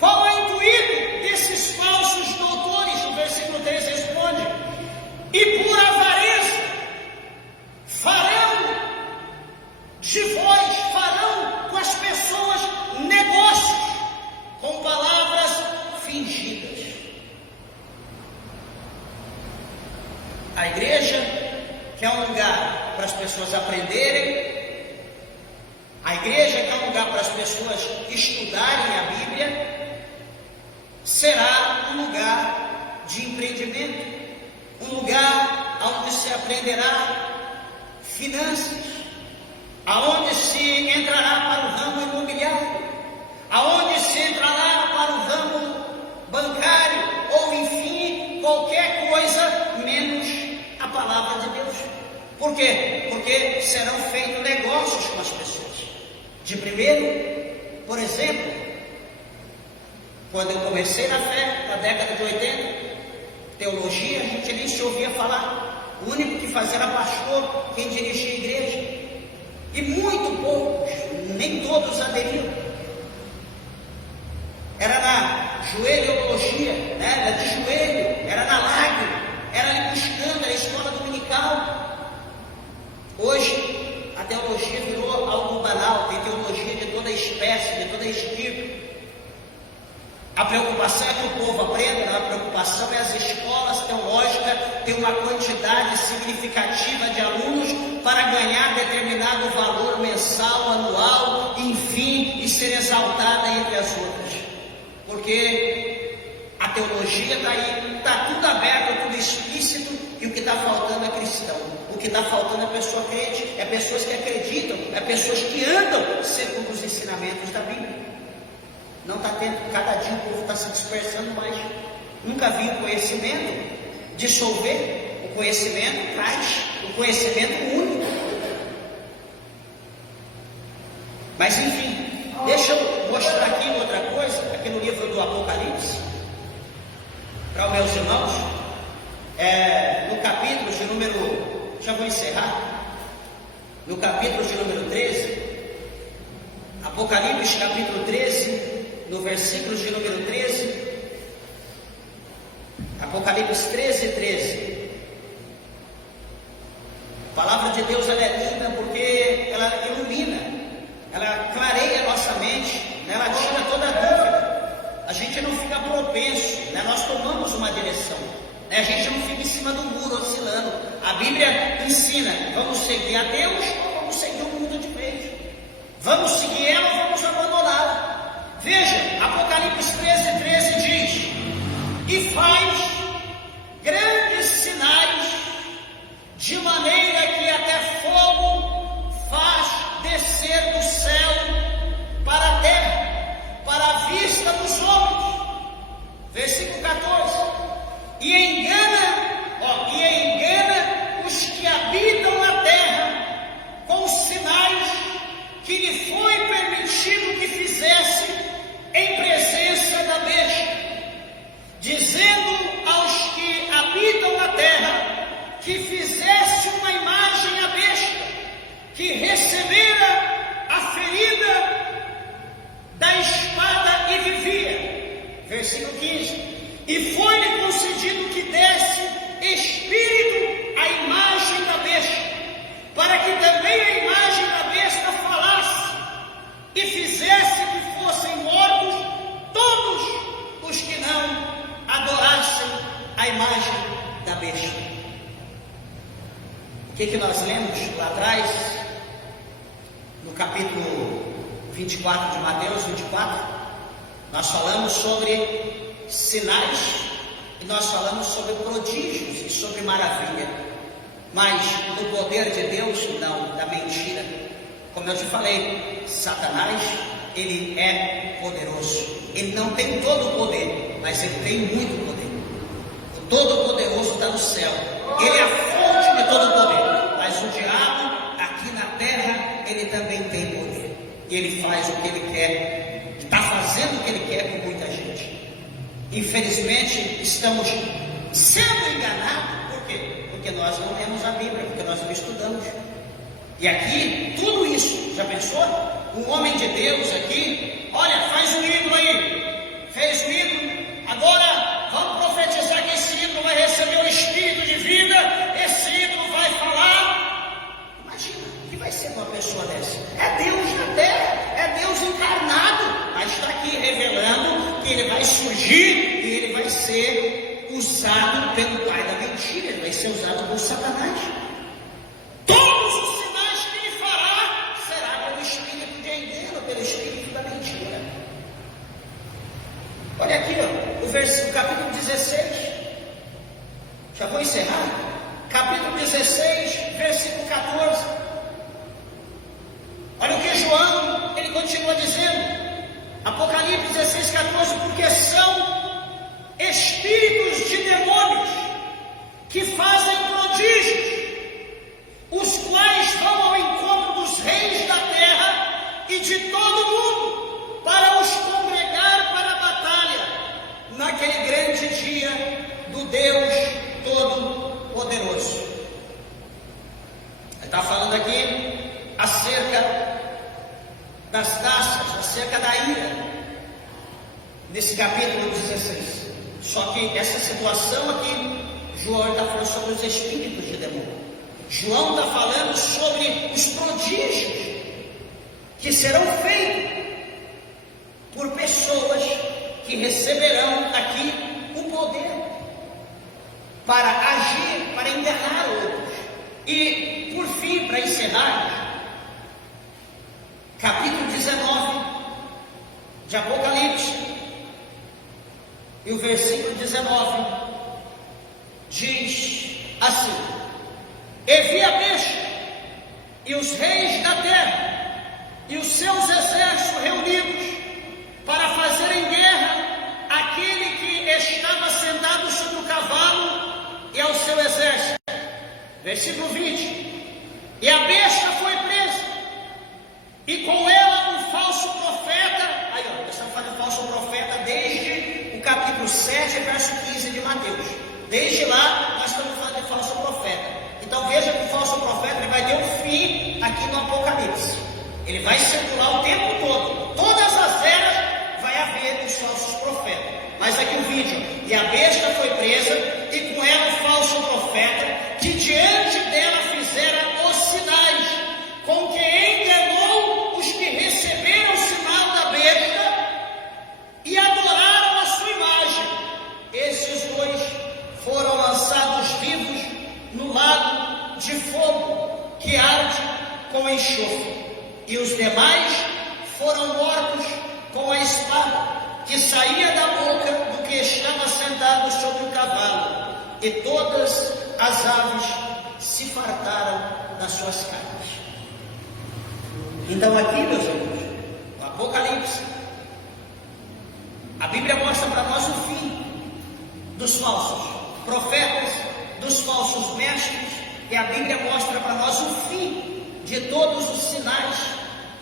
Qual é o intuito desses falsos doutores? O versículo 3 responde: e por avareza farão de vós, farão com as pessoas negócios com palavras fingidas. A igreja, que é um lugar para as pessoas aprenderem, a igreja, que é um lugar para as pessoas estudarem a Bíblia, será um lugar de empreendimento, um lugar onde se aprenderá finanças, aonde se entrará para o ramo imobiliário, aonde se entrará para o ramo bancário, ou enfim, qualquer coisa menos a palavra de Deus. Por quê? Porque serão feitos negócios com as pessoas. De primeiro, por exemplo, quando eu comecei na fé, na década de 80, teologia, a gente nem se ouvia falar. O único que fazia era pastor, quem dirigia a igreja. E muito poucos, nem todos aderiam. Era na joelhologia, né? Era de joelho, era na lágrima, era ali buscando, era a escola dominical. Hoje, a teologia virou algo banal, tem teologia de toda espécie, de toda estirpe. A preocupação é que o povo aprenda, a preocupação é as escolas teológicas ter uma quantidade significativa de alunos para ganhar determinado valor mensal, anual, enfim, e ser exaltada entre as outras. Porque a teologia está aí, está tudo aberto, tudo explícito, e o que está faltando é cristão. O que está faltando é pessoa crente, é pessoas que acreditam, é pessoas que andam segundo os ensinamentos da Bíblia. Não está tendo, cada dia o povo está se dispersando mais. Nunca vi o conhecimento dissolver. O conhecimento traz, o conhecimento único. Mas enfim, deixa eu mostrar aqui outra coisa, aqui no livro do Apocalipse, para os meus irmãos, no capítulo de número, já vou encerrar, no capítulo de número 13, Apocalipse capítulo 13, no versículo de número 13, Apocalipse 13, 13. A palavra de Deus, ela é linda porque ela ilumina, ela clareia a nossa mente, né? Ela tira toda a dúvida. A gente não fica propenso, né? Nós tomamos uma direção, né? A gente não fica em cima do muro oscilando. A Bíblia ensina: vamos seguir a Deus ou vamos seguir o mundo de vez? Vamos seguir ela ou vamos abandoná-la? Veja, Apocalipse 13, 13 diz: e faz grandes sinais, de maneira que até fogo faz descer do céu para a terra, para a vista dos homens. Versículo 14: e engana os que habitam na terra com sinais que lhe foi permitido que fizesse em presença da besta, dizendo aos que habitam na terra que fizesse uma imagem à besta, que recebera a ferida da espada e vivia. Versículo 15: e foi-lhe concedido que desse espírito à imagem da besta, para que também a imagem da besta falasse e fizesse que fossem mortos todos os que não adorassem a imagem da besta. O que nós lemos lá atrás, no capítulo 24 de Mateus 24, nós falamos sobre sinais e nós falamos sobre prodígios e sobre maravilha, mas no poder de Deus não, da mentira. Como eu te falei, Satanás, ele é poderoso, ele não tem todo o poder, mas ele tem muito poder. O Todo-Poderoso está no céu, ele é a fonte de todo o poder, mas o diabo aqui na terra, ele também tem poder, e ele faz o que ele quer, está fazendo o que ele quer com muita gente. Infelizmente estamos sendo enganados. Por quê? Porque nós não lemos a Bíblia, porque nós não estudamos. E aqui, tudo isso, já pensou? Um homem de Deus aqui, olha, faz um ídolo aí, fez um ídolo, agora vamos profetizar que esse ídolo vai receber o espírito de vida, esse ídolo vai falar. Imagina, o que vai ser uma pessoa dessa? É Deus na terra, é Deus encarnado, mas está aqui revelando que ele vai surgir e ele vai ser usado pelo pai da mentira, ele vai ser usado por Satanás. Todos os sinais que ele fará será pelo espírito de engano, pelo espírito da mentira. Olha aqui, ó, o capítulo 16. Já vou encerrar. Capítulo 16, versículo 14. Olha o que João, ele continua dizendo. Apocalipse 16, 14. Porque são espíritos de demônios que fazem prodígios, os quais vão ao encontro dos reis da terra e de todo mundo, para os congregar para a batalha, naquele grande dia do Deus Todo-Poderoso. Ele está falando aqui acerca das taças, acerca da ira, nesse capítulo 16. Só que essa situação aqui, João está falando sobre os espíritos de demônio. João está falando sobre os prodígios que serão feitos por pessoas que receberão aqui o poder para agir, para enganar outros. E por fim, para encerrar, capítulo 19 de Apocalipse, e o versículo 19 diz assim: E vi a besta e os reis da terra e os seus exércitos reunidos para fazerem guerra àquele que estava sentado sobre o cavalo e ao seu exército. Versículo 20. E a besta foi presa, e com ela um falso profeta. Aí, ó, estamos falando falso profeta desde o capítulo 7, verso 15 de Mateus. Desde lá, nós estamos falando de falso profeta. Então veja que o falso profeta ele vai ter um fim aqui no Apocalipse. Ele vai circular o tempo todo. Todas as eras vai haver os falsos profetas. Mas aqui o vídeo. E a besta foi presa, e com ela o falso profeta, que diante dela fizera os sinais, com que enganou os que receberam o sinal da besta e adoraram a sua imagem. Esses dois foram lançados vivos no lago de fogo que arde com enxofre, e os demais foram mortos com a espada que saía da boca do que estava sentado sobre o cavalo, e todas as aves se fartaram das suas carnes. Então aqui, meus irmãos, no Apocalipse, a Bíblia mostra para nós o fim dos falsos profetas, dos falsos mestres, e a Bíblia mostra para nós o fim de todos os sinais,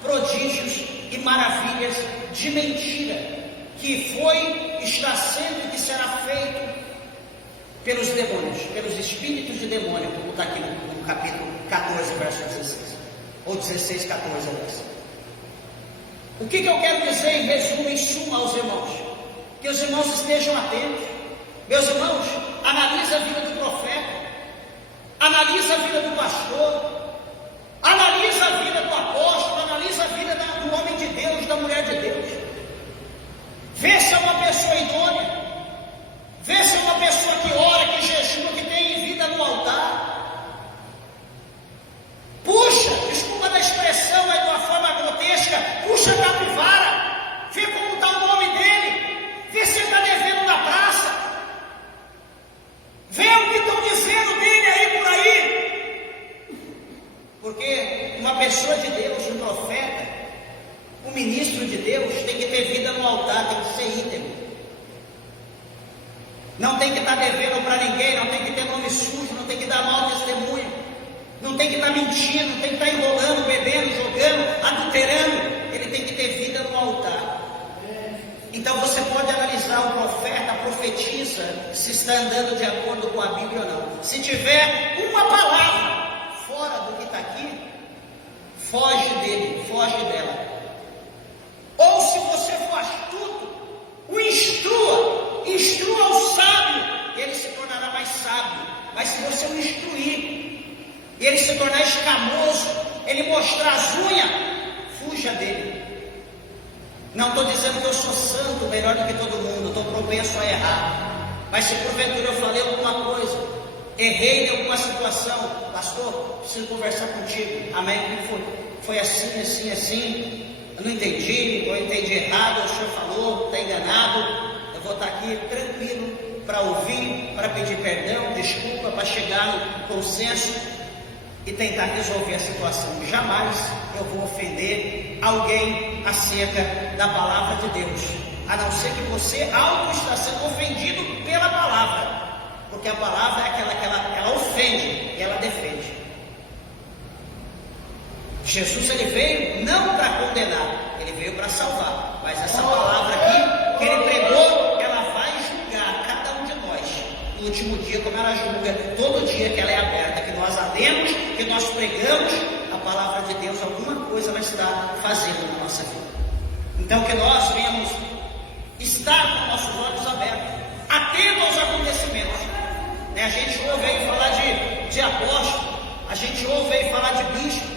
prodígios e maravilhas de mentira que foi, está sendo e que será feito pelos demônios, pelos espíritos de demônio, como está aqui no capítulo 14, verso 16, ou 16, 14, verso. O que eu quero dizer em resumo, em suma aos irmãos? Que os irmãos estejam atentos. Meus irmãos, analisa a vida do profeta, analisa a vida do pastor, analisa a vida do apóstolo, analisa a vida do homem de Deus, da mulher de Deus. Vê se é uma pessoa idônea, vê se é uma pessoa que ora, que jejua, que tem vida no altar. Puxa, desculpa da expressão aí de uma forma grotesca, puxa a Não tem que estar devendo para ninguém, não tem que ter nome sujo, não tem que dar mau testemunho, não tem que estar mentindo, não tem que estar enrolando, bebendo, jogando, adulterando. Ele tem que ter vida no altar. Então você pode analisar o profeta, a profetisa, se está andando de acordo com a Bíblia ou não. Se tiver uma palavra fora do que está aqui, foge dele, foge dela. Ou se você for astuto, o instrua o sábio, ele se tornará mais sábio. Mas se você o instruir, e ele se tornar escamoso, ele mostrar as unhas, fuja dele. Não estou dizendo que eu sou santo, melhor do que todo mundo, estou propenso a errar. Mas se porventura eu falei alguma coisa, errei em alguma situação, pastor, preciso conversar contigo. Amém? Foi assim, assim, assim. Eu não entendi, eu entendi errado, o senhor falou, está enganado. Eu vou estar aqui tranquilo para ouvir, para pedir perdão, desculpa, para chegar no consenso e tentar resolver a situação. Jamais eu vou ofender alguém acerca da palavra de Deus, a não ser que você algo está sendo ofendido pela palavra, porque a palavra é aquela que ela ofende e ela defende. Jesus, ele veio não para condenar, ele veio para salvar. Mas essa palavra aqui que ele pregou, ela vai julgar cada um de nós no último dia, como ela julga todo dia que ela é aberta, que nós a lemos, que nós pregamos a palavra de Deus, alguma coisa ela está fazendo na nossa vida. Então que nós venhamos estar com nossos olhos abertos, atentos aos acontecimentos. A gente ouve aí falar de apóstolo, a gente ouve aí falar de bispos,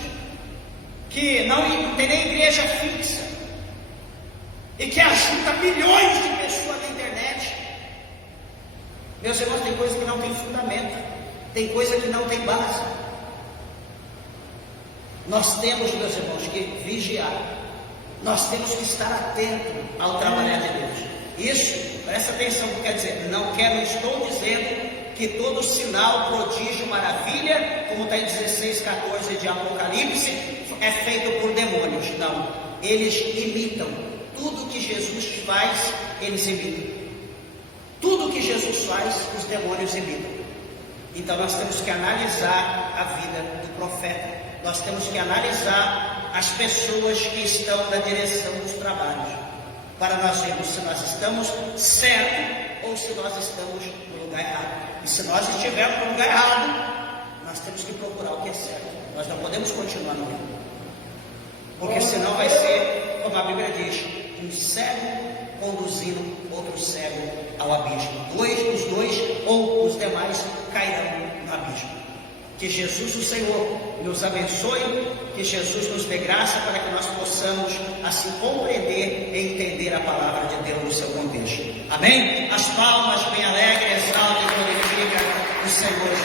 que não tem nem igreja fixa, e que ajuda milhões de pessoas na internet. Meus irmãos, tem coisa que não tem fundamento, tem coisa que não tem base. Nós temos, meus irmãos, que vigiar, nós temos que estar atentos ao trabalhar de Deus. Isso, presta atenção, quer dizer, não estou dizendo que todo sinal, prodígio, maravilha, como está em 16:14 de Apocalipse, é feito por demônios. Não, eles imitam. Tudo que Jesus faz, eles imitam. Tudo que Jesus faz, os demônios imitam. Então nós temos que analisar a vida do profeta. Nós temos que analisar as pessoas que estão na direção dos trabalhos, para nós vermos se nós estamos certo ou se nós estamos no lugar errado. E se nós estivermos no lugar errado, nós temos que procurar o que é certo. Nós não podemos continuar no erro, porque senão vai ser, como a Bíblia diz, um cego conduzindo outro cego ao abismo. Os dois ou os demais cairão no abismo. Que Jesus, o Senhor, nos abençoe, que Jesus nos dê graça para que nós possamos assim compreender e entender a palavra de Deus no seu contexto. Amém? As palmas bem alegres, exalta e glorifica o Senhor Jesus.